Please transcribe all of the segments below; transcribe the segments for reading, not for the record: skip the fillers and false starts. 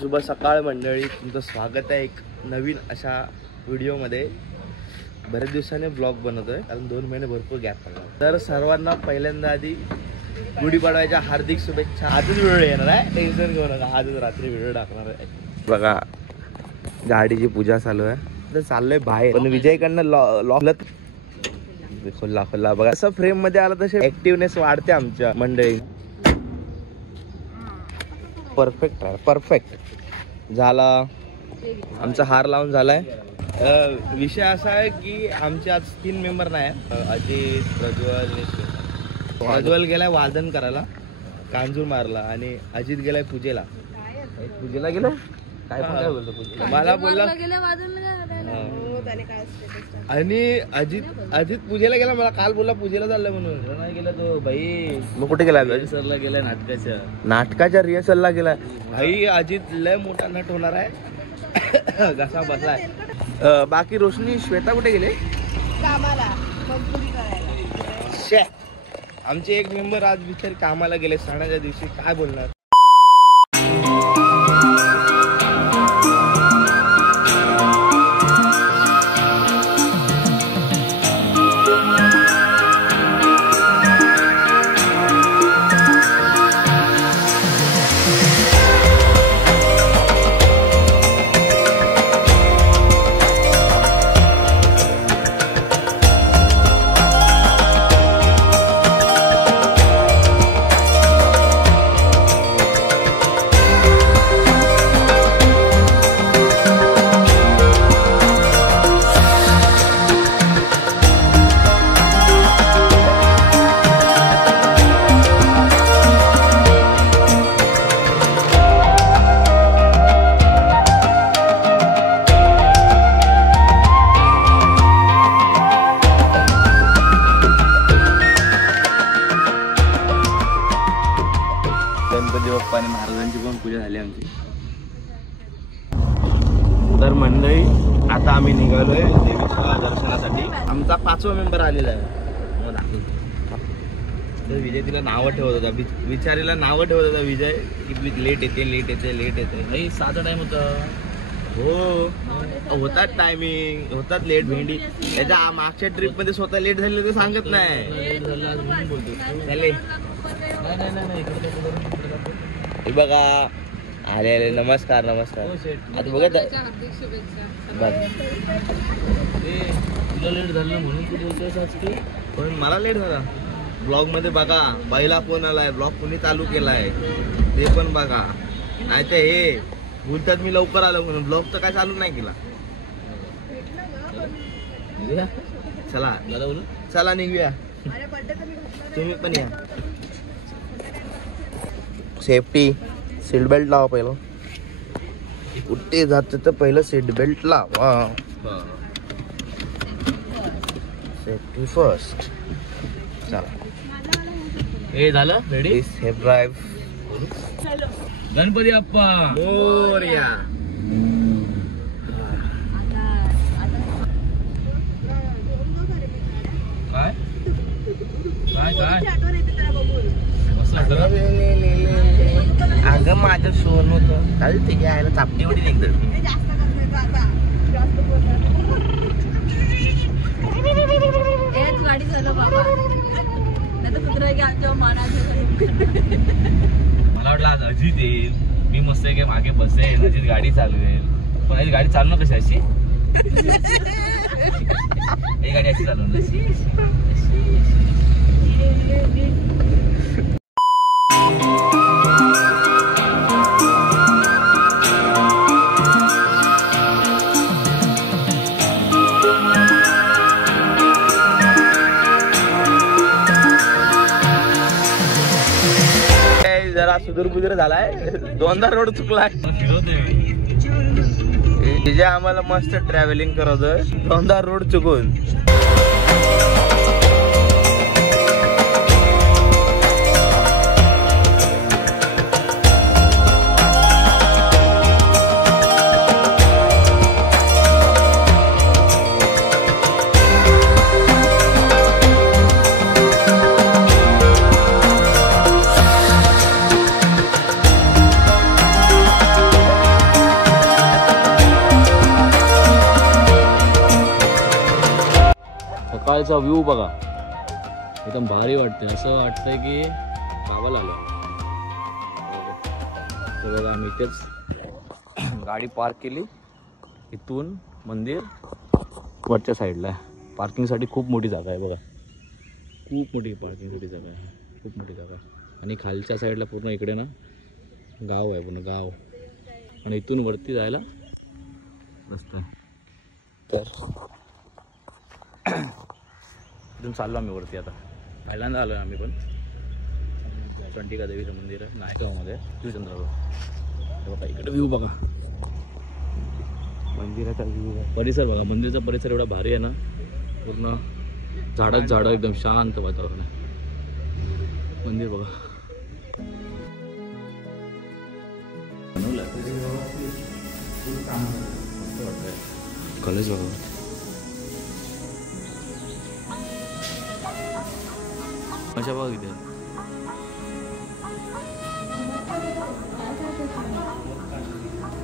शुभ सकाळ मंडळी, तुमचं स्वागत आहे एक नवीन अशा व्हिडिओमध्ये. बरेच दिवसाने ब्लॉग बनवतोय कारण 2 महिने भरपूर गॅप पडला. तर सर्वांना पहिल्यांदा आधी गुढीपाडव्याच्या हार्दिक शुभेच्छा. आजच व्हिडिओ येणार आहे, टेन्शन घेऊ नका. आजच रात्री व्हिडिओ टाकणार आहे. बघा गाडीची पूजा चालू आहे. तर चाललोय बाहेर, पण विजयकडनं लॉकलत खोल्ला बघा. असं फ्रेम मध्ये आला तसे ऍक्टिव्हनेस वाढते आमच्या मंडळी. परफेक्ट आहे, परफेक्ट झाला. आमचा हार लावून झालाय. विषय असा आहे की आमचे आज 3 मेंबर नाही, अजित, प्रज्वल गेलाय वादन करायला, कांजूर मारला, आणि अजित गेलाय पूजेला गेलाय काय बोलतो पूजेला, मला बोलला. आणि अजित पूजेला गेला, मला काल बोलला पूजेला चाललंय म्हणून. नाही गेला तो भाई. मग कुठे गेला? रिहर्सलला गेलाय, नाटकाच्या रिहर्सलला गेलाय भाई. अजित लय मोठा नट होणार आहे. कसा बसलाय. बाकी रोशनी, श्वेता कुठे गेले? कामाला, मजदुरी करायला. आमचे एक मेंबर आज बिचारी कामाला गेले सणाच्या दिवशी. काय बोलणार. गणपती बाप्पा आणि महाराजांची पण पूजा झाली आमची. तर मंडळी आता आम्ही निघालोय देवीच्या दर्शनासाठी. आमचा 5वा मेंबर आलेला आहे. तर विजय तिला नावं ठेवत होता, विचारीला नावं ठेवत होता विजय की लेट येते. 7चा टाइम होता. हो होतात टायमिंग, होतात लेट. भेंडी त्याच्या मागच्या ट्रिप मध्ये स्वतः लेट झाले ते सांगत नाही. हे बघा आले. नमस्कार. आता बघा तुला लेट झालं म्हणून तू बोलतोय. पण मला लेट झाला. ब्लॉग मध्ये बघा पहिला फोन आलाय, ब्लॉग कोणी चालू केलाय ते पण बघा. नाही तर हे बोलतात मी लवकर आलो म्हणून. ब्लॉग तर काय चालू नाही केला. चला निघूया. तुम्ही पण या. सेफ्टी सीट बेल्ट लावा पहिलं. कुठे जात तर पहिलं सीट बेल्ट लावा. Safety first. चला हे झालं ready. Safe drive. Ganpati Bappa Morya. काय अगं माझं सोन होतं काय ते घ्यायला चापटी वडी एकदम. गाडी झालं बाबा. मला वाटलं आज अजित येईल, मी मस्त काय मागे बसेल, अजित गाडी चालवेल. पण अजित गाडी चालवणं कशी अशी ही गाडी अशी चालवणार. जरा सुधीर झालाय, 2दा रोड चुकलाय. जे आम्हाला मस्त ट्रॅव्हलिंग करवतोय 2दा रोड चुकून. सकाळचा व्ह्यू बघा, एकदम भारी वाटते. असं वाटतंय की गावाला आलो. बघा आम्ही इथेच गाडी पार्क केली. इथून मंदिर वरच्या साईडला आहे. पार्किंगसाठी खूप मोठी जागा आहे बघा, खूप मोठी पार्किंगसाठी जागा आहे, खूप मोठी जागा. आणि खालच्या साईडला पूर्ण इकडे ना गाव आहे, पूर्ण गाव. आणि इथून वरती जायला रस्ता आहे. तर इथून चाललो आम्ही वरती. आता पहिल्यांदा आलो आहे आम्ही पण. चंडिका देवीचं मंदिर आहे नायगावमध्ये, शिवचंद्रावर. बघा इकडे व्ह्यू बघा, मंदिराचा व्ह्यू आहे. परिसर बघा, मंदिरचा परिसर एवढा भारी आहे ना. पूर्ण झाडं एकदम शांत वातावरण आहे. मंदिर बघा कॉलेज बघा. मजा बघा किती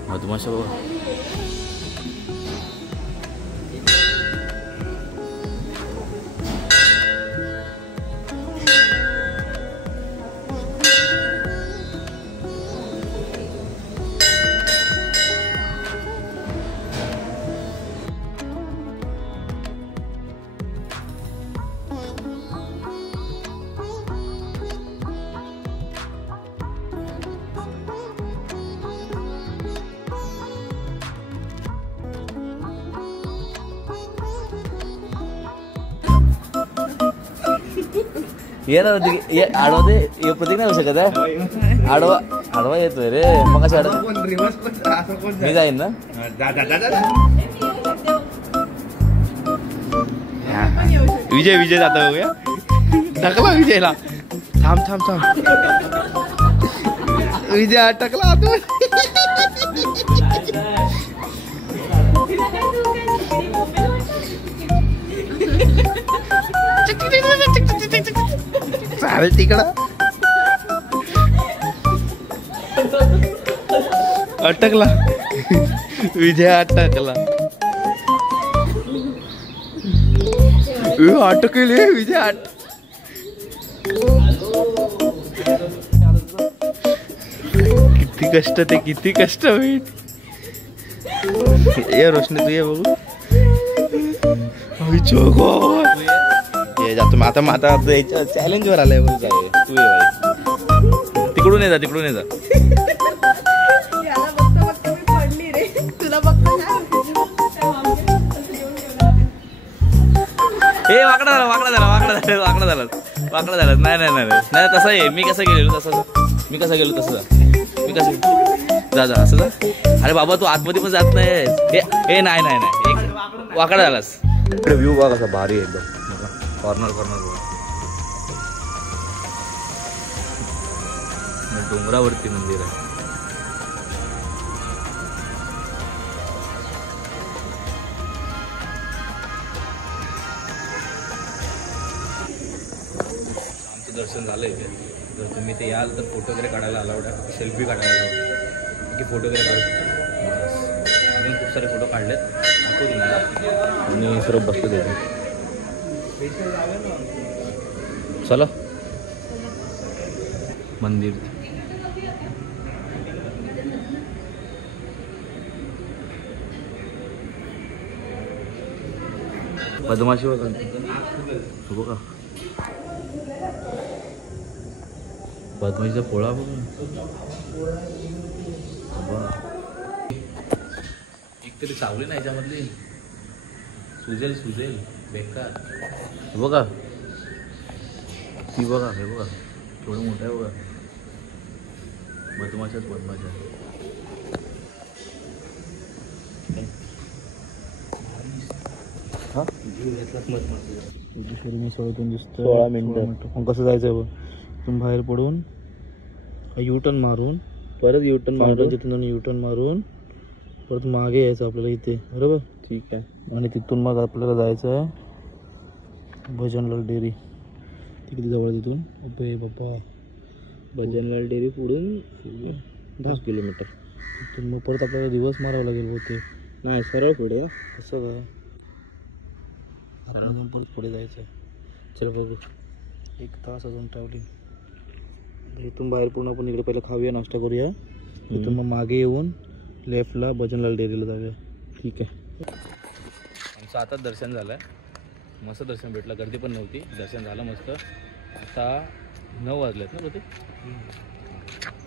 मधमाशा बघा. ये ना आडवा दे, ये प्रतीक नाही होऊ शकत आहे. आडवा येतोय रे. मग कशा मी जाईन ना. विजय जाता बघूया. टाकला विजयला. थांब विजय अटकला तू. चालेल तिकडं. अटकला विजय, अटकला. अटकले विजय. किती कष्ट ते, किती कष्ट होईल. ये रोशनी तू ये बघू. जातो आता चॅलेंज वर आलाय. तू ये बाई, तिकडून ये जा, तिकडून ये जा. ए वाकडा झाला. नाही तसा ये. मी कसं गेलो तसं जा असं जा. अरे बाबा तू आतमध्ये पण जात नाही. नाही वाकडा झालास. इकडे व्ह्यू बघा कसा भारी आहे एकदम. कॉर्नर डोंगरावरती मंदिर आहे. आमचं दर्शन झालंय. जर तुम्ही ते याल तर फोटो वगैरे काढायला अलाउड आहे, सेल्फी काढायला अलाउड, की फोटो वगैरे काढू शकतो. आम्ही खूप सारे फोटो काढलेत आणि सर्व बसतो तिथे. चला मंदिर. बदमाशी बघा बघा, बदमाशीचा पोळा बघा. एक तरी चावली नाही याच्यामधली. सुजेल बेकार. बघा ती बघा, हे बघा केवढं मोठं आहे बघा. मधमाशाच मधमाशा. हा सोळातून दिसतं 16 मिनिटं. मग कसं जायचं बघ, तुम्ही बाहेर पडून युटर्न मारून परत युटर्न मारून तिथून युटर्न मारून परत मागे यायचं आपल्याला इथे, बरोबर. ठीक आहे. आणि तिथून मग आपल्याला जायचं आहे भजनलाल डेअरी. ती किती जवळ तिथून? अबे बाप्पा, भजनलाल डेअरी पुढून 10 किलोमीटर. तिथून मग परत आपल्याला दिवस मारावं लागेल होते. नाही सरळ पुढे. असं काय आपण परत पुढे जायचं आहे. चल बघू, 1 तास अजून ट्रॅव्हलिंग. इथून बाहेर पूर्ण आपण इकडे पहिलं खाऊया, नाश्ता करूया. तिथून मग मागे येऊन लेफ्टला भजनलाल डेअरीला जाऊया. ठीक आहे. आमचं आता दर्शन झालं आहे, मस्त दर्शन भेटलं, गर्दी पण नव्हती, दर्शन झालं मस्त. आता 9 वाजलेत ना होते,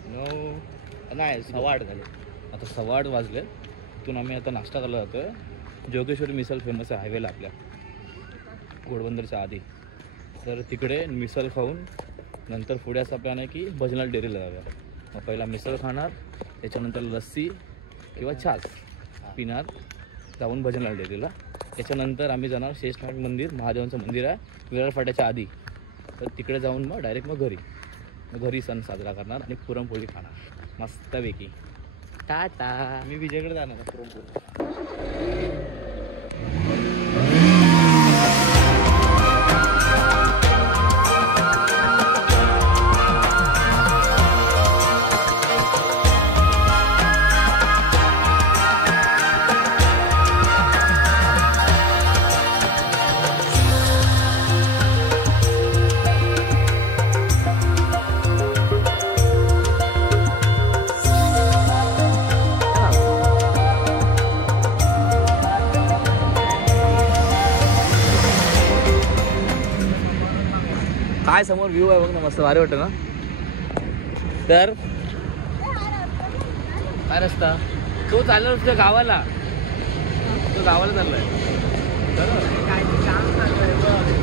9 नाही 8:15 झाले. आता 8:15 वाजले. तिथून आम्ही आता नाश्ता करायला जातो आहे. जोगेश्वरी मिसल फेमस आहे हायवेला आपल्या घोडबंदरच्या आधी. तर तिकडे मिसल खाऊन नंतर पुढे असा प्लॅन आहे की भजनलाल डेअरीला जाऊया. मग पहिला मिसळ खाणार, त्याच्यानंतर लस्सी किंवा छास पिणार, जाऊन भजनलाल डेअरीला. त्याच्यानंतर आम्ही जाणार शेषनाग मंदिर, महादेवांचं मंदिर आहे विरार फाट्याच्या आधी. तर तिकडे जाऊन मग डायरेक्ट मग घरी सण साजरा करणार आणि पुरणपोळी खाणार मस्तपैकी. टाटा. मी विजयकडे जाणार आहे पुरणपोळी. काय समोर व्ह्यू आहे बघ ना, मस्त भारी वाटतं ना. तर काय रस्ता तो चालला तुझ्या गावाला, तो गावाला चाललाय.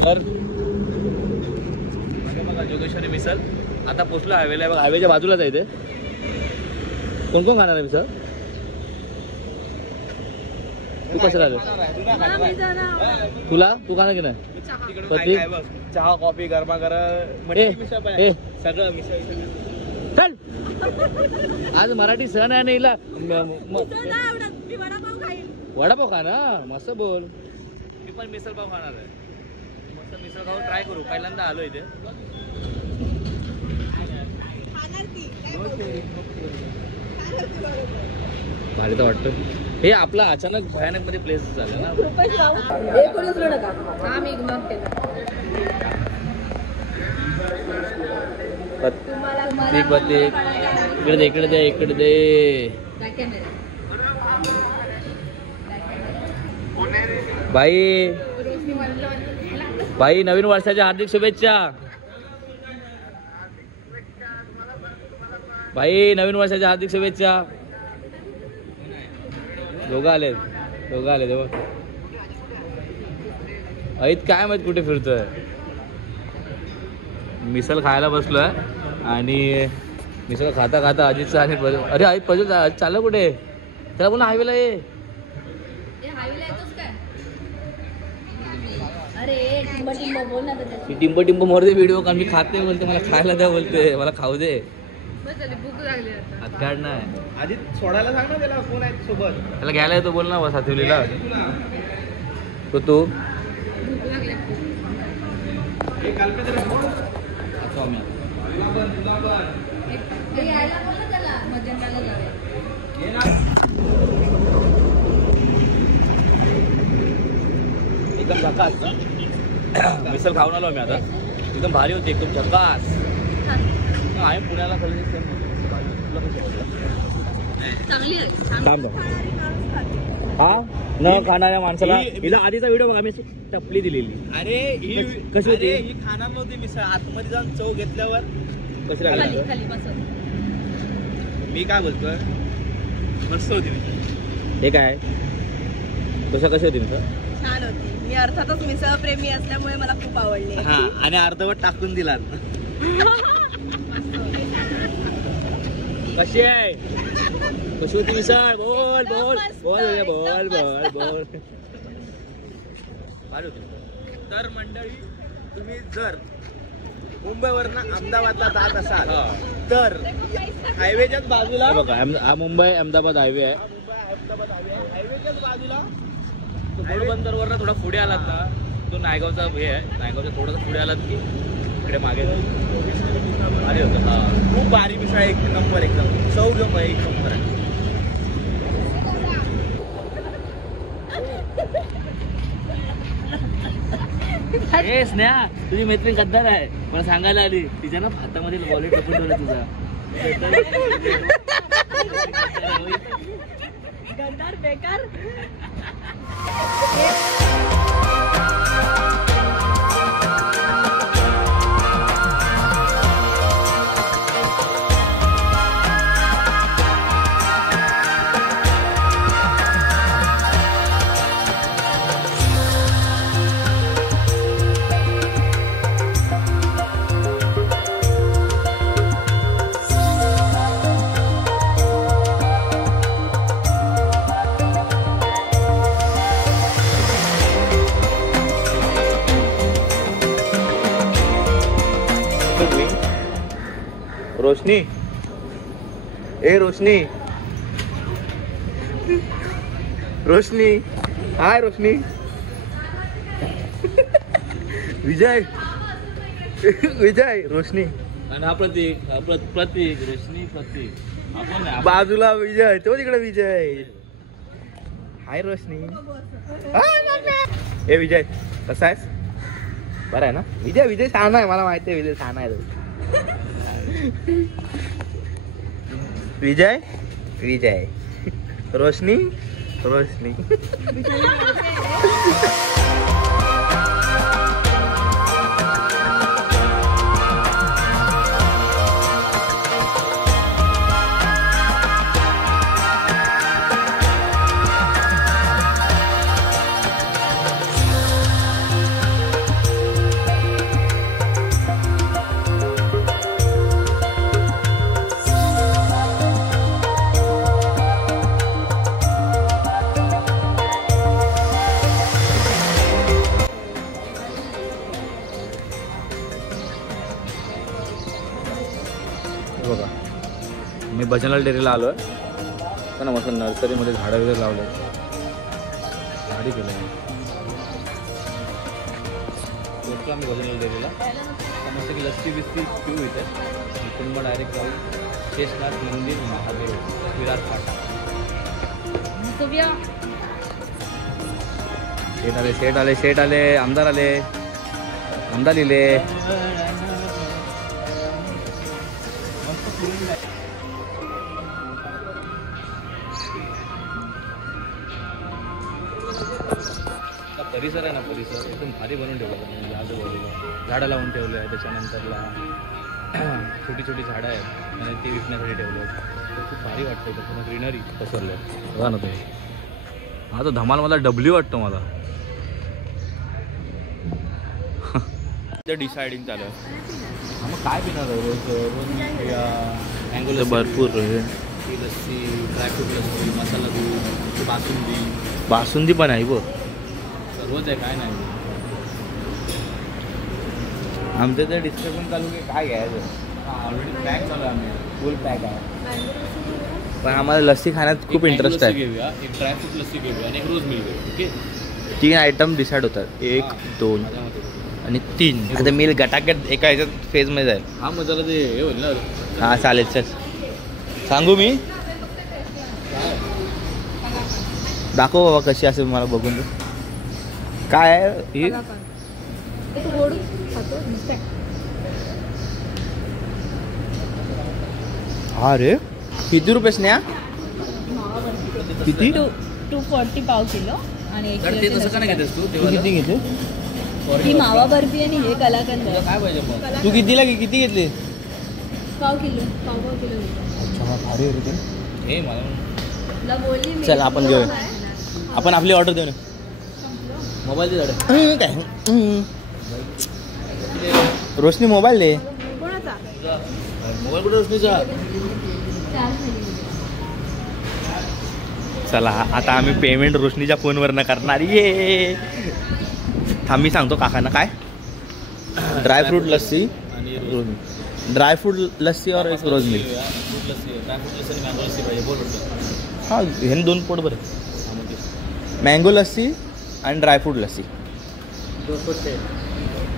तर बघा जोगेश्वरी मिसल आता पोचलो हायवेला आहे बघा. हायवेच्या बाजूलाच आहे ते. कोण कोण खाणार आहे मिसळ? तू कसं राहिलं? तू खाणार की नाही? चहा कॉफी गरमागरम सगळं मिसळ. चल आज मराठी सण आहे ना हिला. वडापाव खा ना, मस्त बोल. मी पण मिसळ पाव खाणार आहे. मस्त मिसळ पाव ट्राय करू, पहिल्यांदा आलो इथे. भारी तर वाटतं. हे आपला अचानक भयानक मध्ये प्लेस झालं ना. इकडे दे बाई नवीन वर्षाच्या हार्दिक शुभेच्छा. बाई नवीन वर्षाच्या हार्दिक शुभेच्छा. दोघं आले तेव्हा. ऐत काय माहित कुठे फिरतोय. मिसल खायला बसलोय आणि मिसल खाता खाता अजितचा आणि अरे ऐत पजल चाललं कुठे? त्याला बोला हायवेला ये. टिंब मोरदे व्हिडिओ कारण मी खाते बोलते, मला खायला द्या बोलते, मला खाऊ दे. काढ नाही आधी सोडायला सांग ना त्याला. कोण आहे सोबत? त्याला घ्यायला येतो बोल ना सातवलीला. तू एकदम झकास मिसल खाऊन आलो मी आता. एकदम भारी होती, एकदम झकास. आहे पुण्याला खाली हा न खाणाऱ्या माणसाला. हिला आधीचा व्हिडिओ बघा, मी टपली दिलेली. अरे ही कशी होती? ही खाणार नव्हती मिसळ. आतमध्ये जाऊन चव घेतल्यावर कशी लागली? मी काय बोलतोय, मस्त होती. हे काय कशी होती मिसळ? छान होती. मी अर्थातच मिसळ प्रेमी असल्यामुळे मला खूप आवडली. हा आणि अर्धवट टाकून दिला. कशी आहे? कशी होती मिसळ? बोल बोल बोल बोल बोल बोल. तर मंडळी तुम्ही जर मुंबईवरनं अहमदाबादला जात असाल तर हायवेच्याच बाजूला बघा हा मुंबई अहमदाबाद हायवे आहे. अहमदाबाद हायवेच्याच बाजूला घोडबंदरवरनं थोडा पुढे आलात ना तो नायगावचा हे आहे. नायगावच्या थोडंसं पुढे आलात की इकडे मागे भारी होतं. हा खूप भारी मिसळ आहे, एक नंबर एकदम चव घेऊन एक नंबर आहे. ए स्नेहा तुझी मैत्रीण गद्दार आहे मला सांगायला आली. तिच्या ना हातामध्ये वॉलेट टाकून ठेवलं तुझा. गंधार बेकार. रोशनी ए रोशनी रोशनी हाय रोशनी विजय विजय रोशनी आणि हा प्रतीक प्रतीक रोशनी प्रतीक आपण बाजूला विजय तो तिकडे विजय. हाय रोशनी. ए विजय कसा आहेस? बरं आहे ना? विजय विजय छान आहे मला माहिती आहे. विजय छान आहे. विजय विजय रोशनी रोशनी बघा मी भजनलाल डेअरीला आलो आहे. पण मस्त नर्सरीमध्ये झाडं वगैरे लावले झाडी केलं आहे. पोचलो आम्ही भजनलाल डेअरीला. मस्त की लस्सी बिस्सी पिऊ इथे. इथून मग डायरेक्ट जाऊ शेषनाथ मंदिर महादेव विराट फाटा. शेठ आले आमदार आले आमदार लिहिले. परिसर आहे ना परिसर एकदम भारी बनवून ठेवलं. आजूबाजूला झाडं लावून ठेवले आहे. त्याच्यानंतरला छोटी छोटी झाडं आहेत आणि ती विकण्यासाठी ठेवले आहेत. खूप भारी वाटतं. पूर्ण ग्रीनरी पसरलं आहे बघा ना तुम्ही. हा तो धमाल मला डब्ल्यू वाटतो मला. डिसाइडिंग चालू आहे. हा मग काय पिणार आहे रोज मँगो भरपूर लस्सी ड्रायफ्रूट लस्सी मसाला दूध बासुंदी पण आहे बघ. सर्वच आहे काय नाही. आमचं तर डिस्कशन चालू की काय घ्यायचं. ऑलरेडी पॅक चालू आहे. आम्ही फुल पॅक आहे. पण आम्हाला लस्सी खाण्यात खूप इंटरेस्ट आहे. घेऊया एक ड्रायफ्रूट लस्सी घेऊया आणि एक रोज मिल्क घेऊया. ओके 3 आयटम डिसाईड होतात. 1 2 आणि 3. आता मिल्क गटागट एका ह्याच्यात फेजमध्ये जाईल. हा मग जरा ते हे होईल ना. हां चालेल. चल सांगू मी दाखव बाबा कशी असेल मला बघून. काय आहे ही? हा रे किती रुपये स्नेहा? किती? 240 पाव किलो आणि ते तसं का नाही घेतेस तू? किती घेते? ही मावा बर्फी आणि हे कलाकंद आहे. काय पाहिजे मग? तू कितीला किती घेतली? पाव किलो घेतली. अच्छा भारी होते. हे मला तुला बोलली मी. चल आपण घेऊया. आपण आपली ऑर्डर देऊ ना. मोबाईल दे झाडं काय रोशनी मोबाईल दे. कोणाचा? मोबाईल कुठे रोशनीचा? चला आता आम्ही पेमेंट रोशनीच्या फोनवरनं करणार. ये थांब मी सांगतो काकांना काय. ड्रायफ्रूट लस्सी आणि ड्रायफ्रूट लस्सी और एक rose milk. Fruit lassi dry fruit lassi आणि मँगो लस्सी पाहिजे. बोल बोलतो. हां हे 2 पोट बरं. मँगो लस्सी आणि ड्रायफ्रूट लस्सी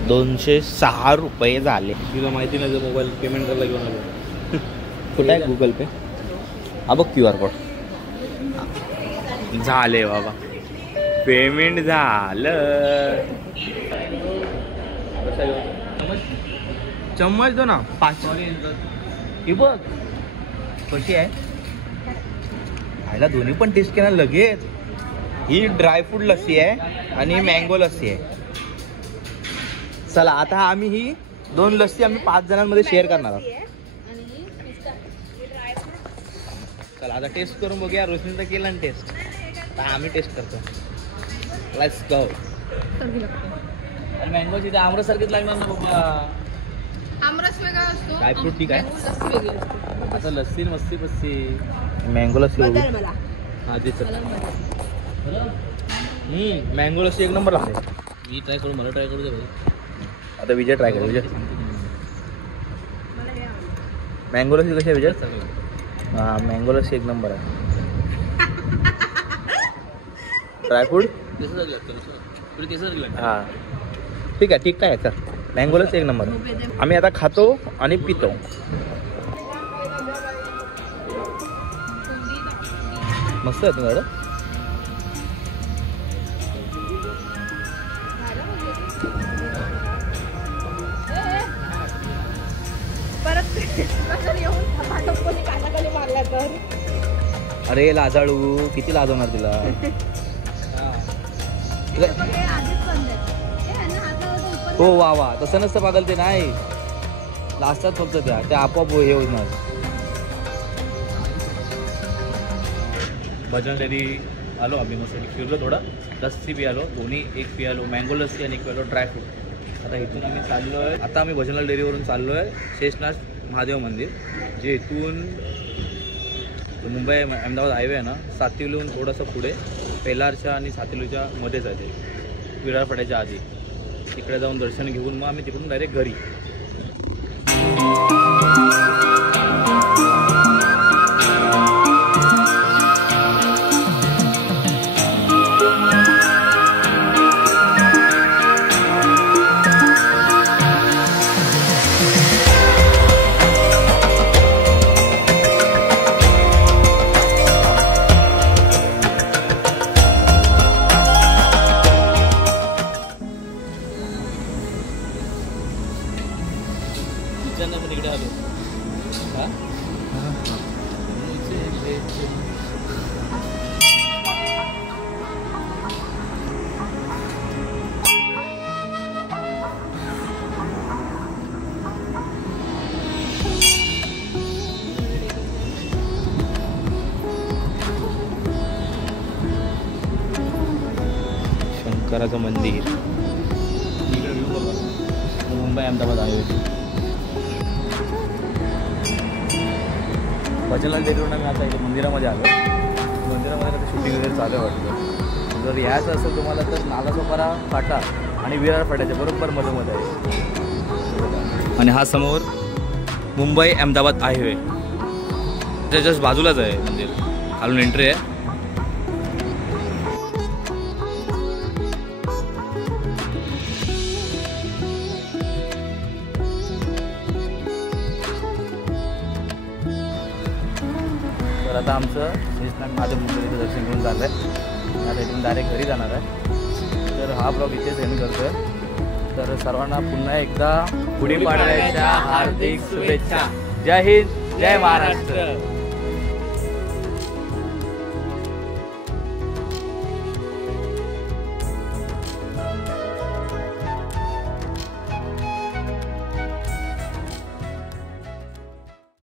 206 रुपये झाले. तुला माहिती नाही जर मोबाईल पेमेंट करायला घेऊन आलो. कुठे आहे गुगल पे. हा बघ QR कोड झाले बाबा. पेमेंट झालं. चम्मच दो ना 5. ही बघ कशी आहे. खायला दोन्ही पण टेस्ट केला लगेच. ही ड्रायफ्रूट लस्सी आहे आणि मँगो लस्सी आहे. चला आता आम्ही ही 2 लस्सी आम्ही 5 जणांमध्ये शेअर करणार आहोत. चला आता टेस्ट करून बघूया. रोशनी तर केला ना टेस्ट. आता आम्ही टेस्ट करतो. Let's go. आणि मँगोची ते आमरसारखीच लागणार ना बाबा. आमरस वेगळा असतो. ड्रायफ्रूट ठीक आहे. लस्सी वेगळी असते. आता लस्सी मस्ती पस्सी. मँगो लस्सी बघू. बदल मला. हा ते चल. मँगो लस्सी एक नंबर लागते. मी ट्राय करू. मला ट्राय करू दे भाई. आता विजय ट्राय कर. विजय मँगो लस्सी कशी आहे विजय. हां मँगो लस्सी एक नंबर आहे. ड्रायफ्रूट केसर लागतं तुला केसर लागतं. हां ठीक आहे ठीक आहे. चल मँगो लस्सी एक नंबर. आम्ही आता खातो आणि पितो. मस्त आहे तुझ्याकडं. परत येऊन कानाखाली मारला तर. अरे लाजाळू किती लाजवणार तिला. हो वा वा तसं नसतं पागल ते नाही. लास्टात फक्त ते आपोआप हे होणार. भजन डेअरी आलो आम्ही मस्त फिरलो थोडा. लस्सी पियालो दोन्ही. एक पियालो मँगो लस्सी आणि एक पियालो ड्रायफ्रूट. आता इथून आम्ही चाललो आहे. आता आम्ही भजनलाल डेअरीवरून चाललो आहे शेषनाथ महादेव मंदिर. जे इथून मुंबई अहमदाबाद हायवे आहे ना. सातिवलीहून थोडंसं पुढे पेलारच्या आणि सातिवलीच्या मध्येच आहे ते. विरार फाट्याच्या आधी. तिकडे जाऊन दर्शन घेऊन मग आम्ही तिकडून डायरेक्ट घरी. पण इकडे आलो. शंकराचं मंदिर. इकडे व्ह्यू बघा. मुंबई अहमदाबाद हायवे. भजनलाल डेअरीवरून आम्ही आता इथे मंदिरामध्ये आलो. मंदिरामध्ये आता शूटिंग वगैरे चालू आहे वाटतं. जर यायचं असेल तुम्हाला तर नालासोपारा फाटा आणि विरार फाट्याच्या बरोबर मधोमध आहे. आणि हा समोर मुंबई अहमदाबाद हायवे त्याच्या जस्ट बाजूलाच आहे मंदिर. खालून एंट्री आहे. तर आता आमचं शेषनाथ महादेव मंदिराचं दर्शन घेऊन चाललं आहे. आता इथून डायरेक्ट घरी जाणार आहे. तर हा ब्लॉग इथेच एंड करतो आहे. तर सर्वांना पुन्हा एकदा गुढीपाडव्याच्या हार्दिक शुभेच्छा. जय हिंद जय महाराष्ट्र.